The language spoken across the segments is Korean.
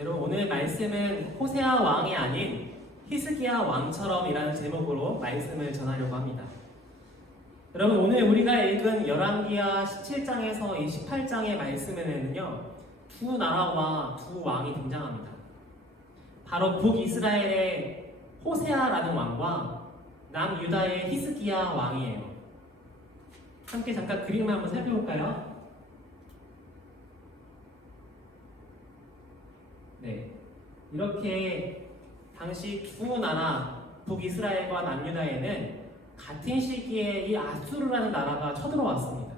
여러분 오늘 말씀은 호세아 왕이 아닌 히스기야 왕처럼이라는 제목으로 말씀을 전하려고 합니다. 여러분 오늘 우리가 읽은 열왕기하 17장에서 이 18장의 말씀에는요 두 나라와 두 왕이 등장합니다. 바로 북이스라엘의 호세아라는 왕과 남유다의 히스기야 왕이에요. 함께 잠깐 그림을 한번 살펴볼까요? 네, 이렇게 당시 두 나라 북이스라엘과 남유다에는 같은 시기에 이 아수르라는 나라가 쳐들어왔습니다.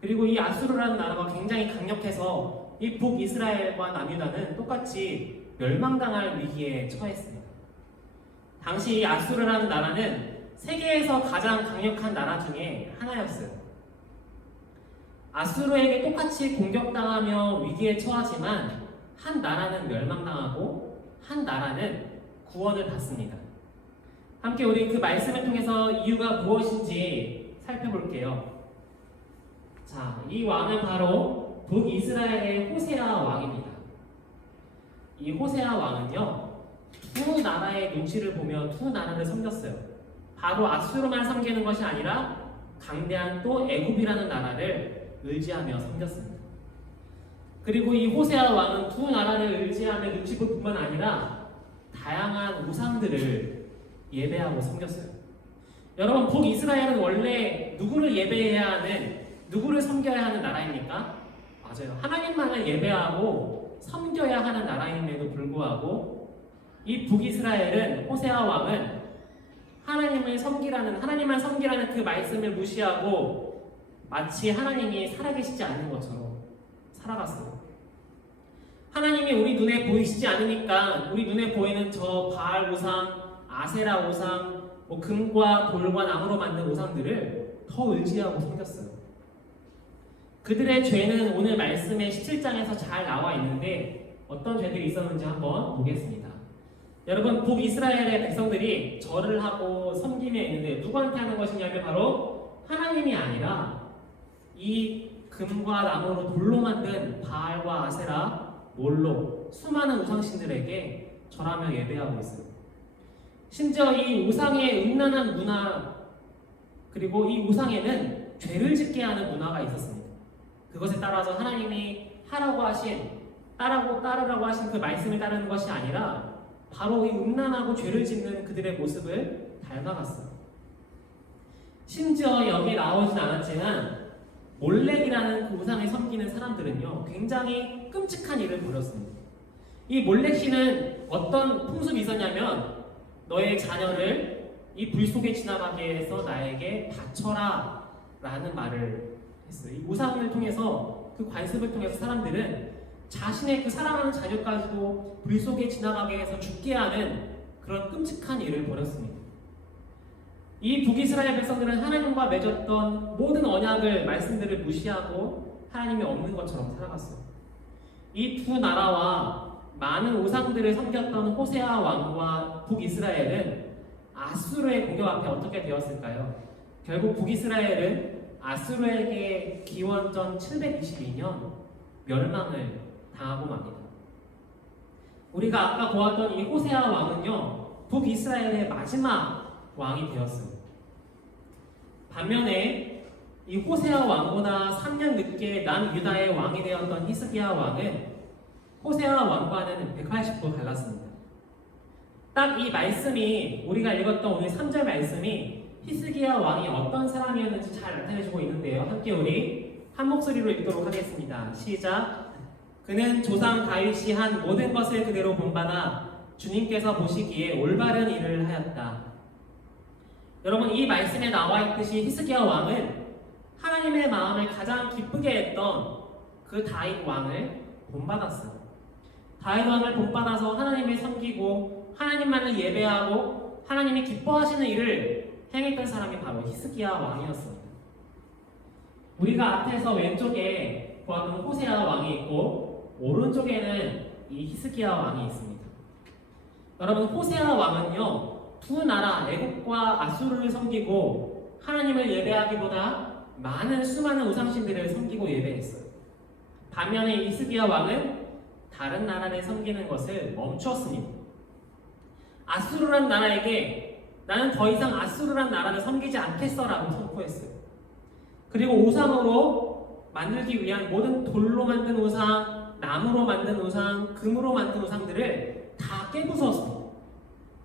그리고 이 아수르라는 나라가 굉장히 강력해서 이 북이스라엘과 남유다는 똑같이 멸망당할 위기에 처했습니다. 당시 이 아수르라는 나라는 세계에서 가장 강력한 나라 중에 하나였어요. 아수르에게 똑같이 공격당하며 위기에 처하지만 한 나라는 멸망당하고 한 나라는 구원을 받습니다. 함께 우리 그 말씀을 통해서 이유가 무엇인지 살펴볼게요. 자, 이 왕은 바로 북이스라엘의 호세아 왕입니다. 이 호세아 왕은요, 두 나라의 눈치를 보며 두 나라를 섬겼어요. 바로 아수르만 섬기는 것이 아니라 강대한 또 애굽이라는 나라를 의지하며 섬겼습니다. 그리고 이 호세아 왕은 두 나라를 의지하며 눈치 볼 뿐만 아니라 다양한 우상들을 예배하고 섬겼어요. 여러분, 북이스라엘은 원래 누구를 예배해야 하는, 누구를 섬겨야 하는 나라입니까? 맞아요. 하나님만을 예배하고 섬겨야 하는 나라임에도 불구하고 이 북이스라엘은 호세아 왕은 하나님만 섬기라는 그 말씀을 무시하고 마치 하나님이 살아계시지 않는 것처럼 살아갔어요. 하나님이 우리 눈에 보이시지 않으니까 우리 눈에 보이는 저 바알 우상, 아세라 우상, 금과 돌과 나무로 만든 우상들을 더 의지하고 섬겼어요. 그들의 죄는 오늘 말씀의 17장에서 잘 나와 있는데 어떤 죄들이 있었는지 한번 보겠습니다. 여러분, 북이스라엘의 백성들이 절을 하고 섬김에 있는데 누구한테 하는 것이냐면 바로 하나님이 아니라 이 금과 나무로 돌로 만든 바알과 아세라, 몰로 수많은 우상신들에게 절하며 예배하고 있어요. 심지어 이 우상의 음란한 문화, 그리고 이 우상에는 죄를 짓게 하는 문화가 있었습니다. 그것에 따라서 하나님이 따르라고 하신 그 말씀을 따르는 것이 아니라 바로 이 음란하고 죄를 짓는 그들의 모습을 닮아갔어요. 심지어 여기 나오진 않았지만 몰렉이라는 그 우상을 섬기는 사람들은요 굉장히 끔찍한 일을 벌였습니다. 이 몰렉 신은 어떤 풍습이 있었냐면 너의 자녀를 이 불 속에 지나가게 해서 나에게 바쳐라 라는 말을 했어요. 이 우상을 통해서, 그 관습을 통해서 사람들은 자신의 그 사랑하는 자녀까지도 불 속에 지나가게 해서 죽게 하는 그런 끔찍한 일을 벌였습니다. 이 북이스라엘 백성들은 하나님과 맺었던 모든 언약을, 말씀들을 무시하고 하나님이 없는 것처럼 살아갔어요. 이 두 나라와 많은 우상들을 섬겼던 호세아 왕과 북이스라엘은 아수르의 공격 앞에 어떻게 되었을까요? 결국 북이스라엘은 아수르에게 기원전 722년 멸망을 당하고 맙니다. 우리가 아까 보았던 이 호세아 왕은요 북이스라엘의 마지막 왕이 되었습니다. 반면에 이 호세아 왕보다 3년 늦게 남유다의 왕이 되었던 히스기야 왕은 호세아 왕과는 180도 달랐습니다. 딱 이 말씀이, 우리가 읽었던 오늘 3절 말씀이 히스기야 왕이 어떤 사람이었는지 잘 나타내주고 있는데요. 함께 우리 한 목소리로 읽도록 하겠습니다. 시작. 그는 조상 다윗이 한 모든 것을 그대로 본받아 주님께서 보시기에 올바른 일을 하였다. 여러분, 이 말씀에 나와 있듯이 히스기야 왕은 하나님의 마음을 가장 기쁘게 했던 그 다윗 왕을 본받았어요. 다윗 왕을 본받아서 하나님을 섬기고 하나님만을 예배하고 하나님이 기뻐하시는 일을 행했던 사람이 바로 히스기야 왕이었습니다. 우리가 앞에서 왼쪽에 보았던 호세아 왕이 있고 오른쪽에는 이 히스기야 왕이 있습니다. 여러분, 호세아 왕은요 두 나라 애굽과 아수르를 섬기고 하나님을 예배하기보다 수많은 우상신들을 섬기고 예배했어요. 반면에 히스기야 왕은 다른 나라를 섬기는 것을 멈추었습니다. 아수르란 나라에게 나는 더 이상 아수르란 나라를 섬기지 않겠어라고 선포했어요. 그리고 우상으로 만들기 위한 모든 돌로 만든 우상, 나무로 만든 우상, 금으로 만든 우상들을 다 깨부수었습니다.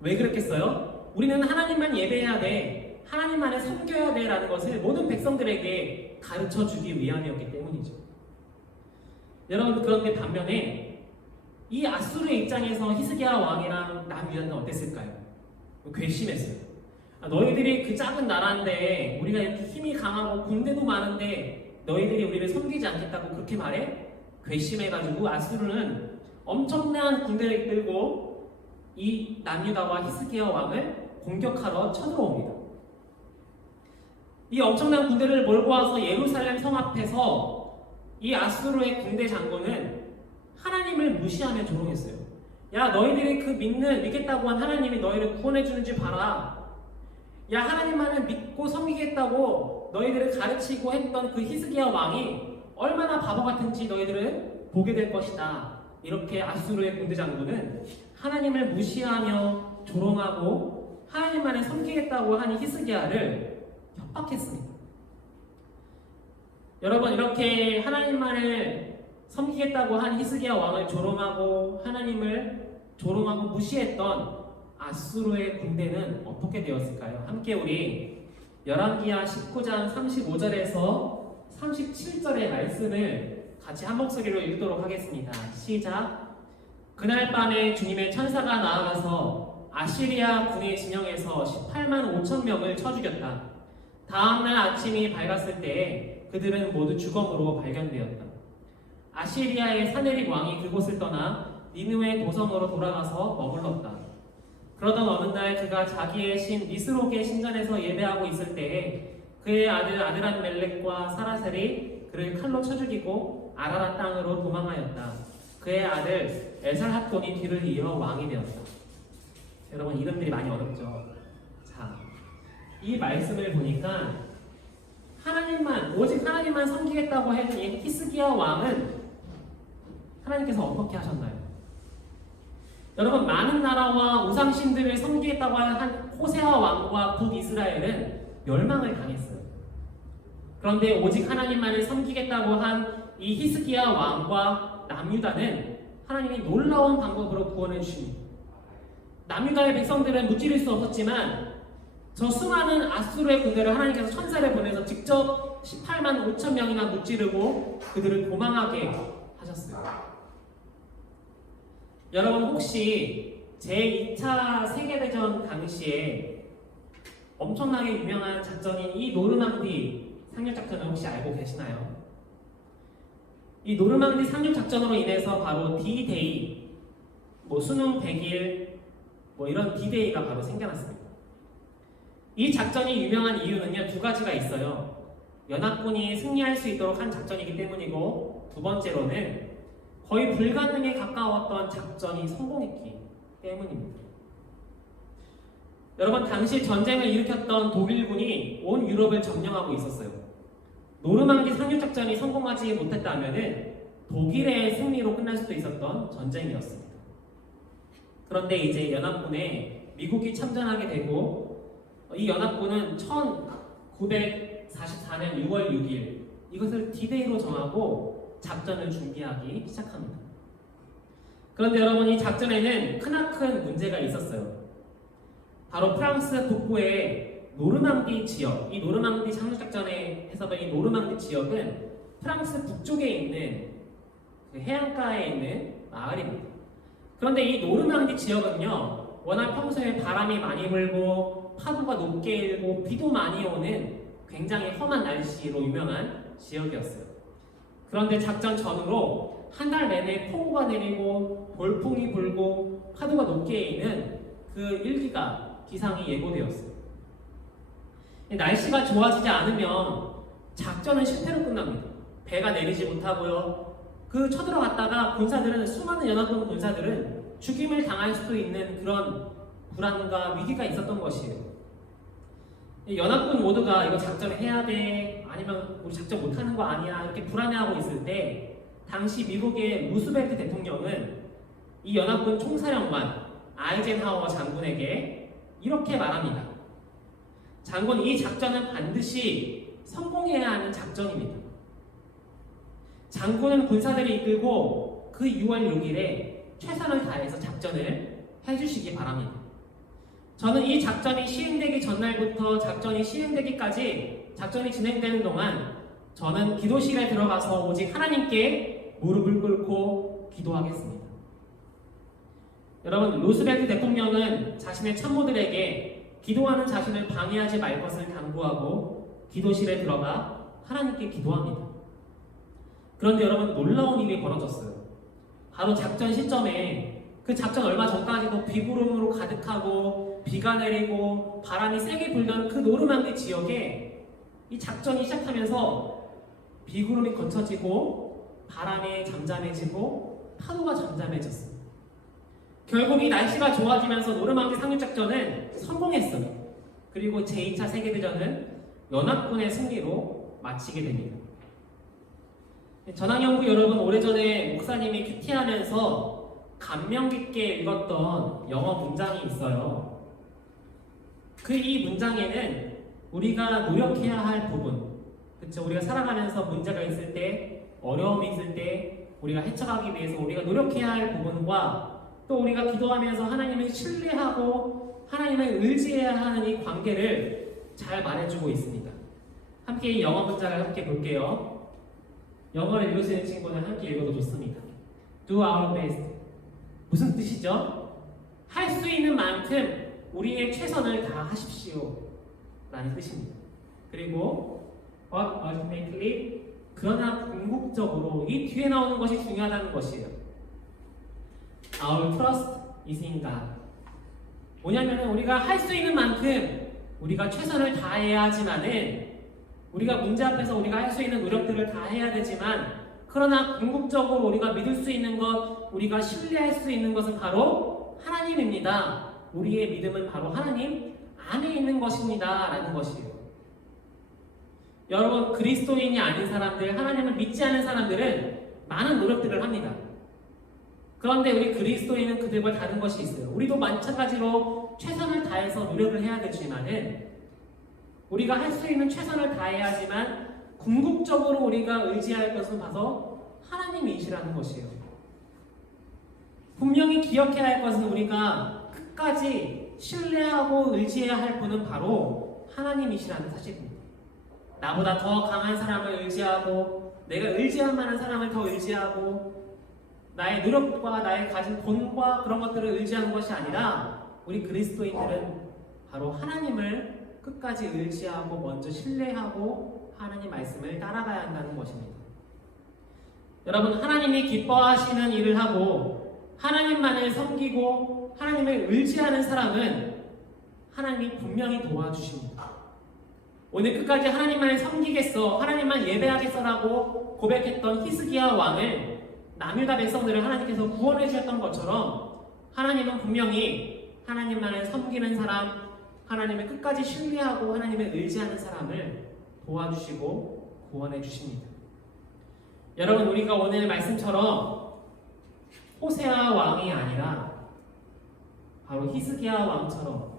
왜 그랬겠어요? 우리는 하나님만 예배해야 돼, 하나님만을 섬겨야 돼 라는 것을 모든 백성들에게 가르쳐 주기 위함이었기 때문이죠. 여러분, 그런데 반면에 이 아수르의 입장에서 히스기야 왕이랑 남유다는 어땠을까요? 괘씸했어요. 너희들이 그 작은 나라인데 우리가 이렇게 힘이 강하고 군대도 많은데 너희들이 우리를 섬기지 않겠다고 그렇게 말해? 괘씸해가지고 아수르는 엄청난 군대를 끌고 이 남유다와 히스기야 왕을 공격하러 쳐들어옵니다. 이 엄청난 군대를 몰고 와서 예루살렘 성 앞에서 이 아수르의 군대 장군은 하나님을 무시하며 조롱했어요. 야, 너희들이 그 믿겠다고 한 하나님이 너희를 구원해 주는지 봐라. 야, 하나님만을 믿고 섬기겠다고 너희들을 가르치고 했던 그 히스기야 왕이 얼마나 바보 같은지 너희들은 보게 될 것이다. 이렇게 아수르의 군대 장군은 하나님을 무시하며 조롱하고 하나님만을 섬기겠다고 하는 히스기야를 협박했습니다. 여러분, 이렇게 하나님만을 섬기겠다고 한 히스기야 왕을 조롱하고 하나님을 조롱하고 무시했던 아수르의 군대는 어떻게 되었을까요? 함께 우리 열왕기하 19장 35절에서 37절의 말씀을 같이 한 목소리로 읽도록 하겠습니다. 시작. 그날 밤에 주님의 천사가 나아가서 아시리아 군의 진영에서 18만 5천 명을 쳐 죽였다. 다음날 아침이 밝았을 때에 그들은 모두 죽음으로 발견되었다. 아시리아의 사네립 왕이 그곳을 떠나 니느웨 도성으로 돌아가서 머물렀다. 그러던 어느 날 그가 자기의 신 니스록의 신전에서 예배하고 있을 때에 그의 아들 아드람멜렉과 사라셀이 그를 칼로 쳐 죽이고 아라라 땅으로 도망하였다. 그의 아들 에살핫돈이 뒤를 이어 왕이 되었다. 여러분, 이름들이 많이 어렵죠? 자, 이 말씀을 보니까 오직 하나님만 섬기겠다고 했던 이 히스기야 왕은 하나님께서 어떻게 하셨나요? 여러분, 많은 나라와 우상신들을 섬기겠다고 한 호세아 왕과 북이스라엘은 멸망을 당했어요. 그런데 오직 하나님만을 섬기겠다고 한 이 히스기야 왕과 남유다는 하나님이 놀라운 방법으로 구원해 주십니다. 남유다의 백성들은 무찌를 수 없었지만 저 수많은 아수르의 군대를 하나님께서 천사를 보내서 직접 18만 5천 명이나 무찌르고 그들을 도망하게 하셨어요. 여러분, 혹시 제2차 세계대전 당시에 엄청나게 유명한 작전인 이 노르망디 상륙작전을 혹시 알고 계시나요? 이 노르망디 상륙작전으로 인해서 바로 D-Day, 수능 100일, 이런 D-Day가 바로 생겨났습니다. 이 작전이 유명한 이유는요, 두 가지가 있어요. 연합군이 승리할 수 있도록 한 작전이기 때문이고, 두 번째로는 거의 불가능에 가까웠던 작전이 성공했기 때문입니다. 여러분, 당시 전쟁을 일으켰던 독일군이 온 유럽을 점령하고 있었어요. 노르망디 상륙작전이 성공하지 못했다면 독일의 승리로 끝날 수도 있었던 전쟁이었습니다. 그런데 이제 연합군에 미국이 참전하게 되고 이 연합군은 1944년 6월 6일 이것을 D-Day로 정하고 작전을 준비하기 시작합니다. 그런데 여러분, 이 작전에는 크나큰 문제가 있었어요. 바로 프랑스 북부의 노르망디 지역, 이 노르망디 상륙작전에 했었던 이 노르망디 지역은 프랑스 북쪽에 있는 그 해안가에 있는 마을입니다. 그런데 이 노르망디 지역은요, 워낙 평소에 바람이 많이 불고 파도가 높게 일고 비도 많이 오는 굉장히 험한 날씨로 유명한 지역이었어요. 그런데 작전 전후로 한 달 내내 폭우가 내리고 돌풍이 불고 파도가 높게 일는 그 일기가 기상이 예고되었어요. 날씨가 좋아지지 않으면 작전은 실패로 끝납니다. 배가 내리지 못하고요. 그 쳐들어갔다가 수많은 연합군 군사들은 죽임을 당할 수도 있는 그런 불안과 위기가 있었던 것이에요. 연합군 모두가 이거 작전을 해야 돼, 아니면 우리 작전 못하는 거 아니야, 이렇게 불안해하고 있을 때 당시 미국의 루스벨트 대통령은 이 연합군 총사령관 아이젠하워 장군에게 이렇게 말합니다. 장군, 이 작전은 반드시 성공해야 하는 작전입니다. 장군은 군사들을 이끌고 그 6월 6일에 최선을 다해서 작전을 해주시기 바랍니다. 저는 이 작전이 시행되기 전날부터 작전이 시행되기까지 작전이 진행되는 동안 저는 기도실에 들어가서 오직 하나님께 무릎을 꿇고 기도하겠습니다. 여러분, 루스벨트 대통령은 자신의 참모들에게 기도하는 자신을 방해하지 말 것을 당부하고 기도실에 들어가 하나님께 기도합니다. 그런데 여러분, 놀라운 일이 벌어졌어요. 바로 작전 시점에 그 작전 얼마 전까지도 비구름으로 가득하고 비가 내리고 바람이 세게 불던 그 노르망디 지역에 이 작전이 시작하면서 비구름이 걷혀지고 바람이 잠잠해지고 파도가 잠잠해졌어요. 결국 이 날씨가 좋아지면서 노르망디 상륙작전은 성공했어요. 그리고 제2차 세계대전은 연합군의 승리로 마치게 됩니다. 전학연구 여러분, 오래전에 목사님이 큐티하면서 감명 깊게 읽었던 영어 문장이 있어요. 이 문장에는 우리가 노력해야 할 부분, 그렇죠? 우리가 살아가면서 문제가 있을 때, 어려움이 있을 때 우리가 헤쳐가기 위해서 우리가 노력해야 할 부분과 또 우리가 기도하면서 하나님을 신뢰하고 하나님을 의지해야 하는 이 관계를 잘 말해주고 있습니다. 함께 이 영어 문장을 함께 볼게요. 영어를 읽을 수 있는 친구는 함께 읽어도 좋습니다. Do our best. 무슨 뜻이죠? 할 수 있는 만큼 우리의 최선을 다하십시오 라는 뜻입니다. 그리고 But ultimately, 그러나 궁극적으로, 이 뒤에 나오는 것이 중요하다는 것이에요. Our trust is in God. 뭐냐면은 우리가 할 수 있는 만큼 우리가 최선을 다해야 하지만은, 우리가 문제 앞에서 우리가 할 수 있는 노력들을 다 해야 되지만, 그러나 궁극적으로 우리가 믿을 수 있는 것, 우리가 신뢰할 수 있는 것은 바로 하나님입니다. 우리의 믿음은 바로 하나님 안에 있는 것입니다 라는 것이에요. 여러분, 그리스도인이 아닌 사람들, 하나님을 믿지 않은 사람들은 많은 노력들을 합니다. 그런데 우리 그리스도인은 그들과 다른 것이 있어요. 우리도 마찬가지로 최선을 다해서 노력을 해야 되지만은, 우리가 할 수 있는 최선을 다해야 하지만 궁극적으로 우리가 의지할 것은 바로 하나님이시라는 것이에요. 분명히 기억해야 할 것은 우리가 끝까지 신뢰하고 의지해야 할 분은 바로 하나님이시라는 사실입니다. 나보다 더 강한 사람을 의지하고, 내가 의지할 만한 사람을 더 의지하고, 나의 노력과 나의 가진 돈과 그런 것들을 의지하는 것이 아니라, 우리 그리스도인들은 바로 하나님을 끝까지 의지하고 먼저 신뢰하고 하나님 말씀을 따라가야 한다는 것입니다. 여러분, 하나님이 기뻐하시는 일을 하고 하나님만을 섬기고 하나님을 의지하는 사람은 하나님이 분명히 도와주십니다. 오늘 끝까지 하나님만을 섬기겠어, 하나님만 예배하겠어라고 고백했던 히스기야 왕을, 남유다 백성들을 하나님께서 구원해 주셨던 것처럼 하나님은 분명히 하나님만을 섬기는 사람, 하나님을 끝까지 신뢰하고 하나님을 의지하는 사람을 도와주시고 구원해 주십니다. 여러분, 우리가 오늘 말씀처럼 호세아 왕이 아니라 바로 히스기야 왕처럼,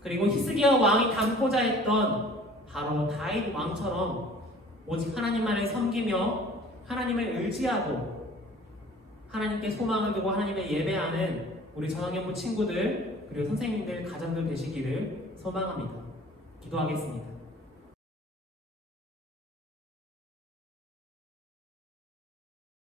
그리고 히스기야 왕이 담고자 했던 바로 다윗 왕처럼 오직 하나님만을 섬기며 하나님을 의지하고 하나님께 소망을 두고 하나님을 예배하는 우리 전학연부 친구들, 그리고 선생님들, 가정들 되시기를 소망합니다. 기도하겠습니다.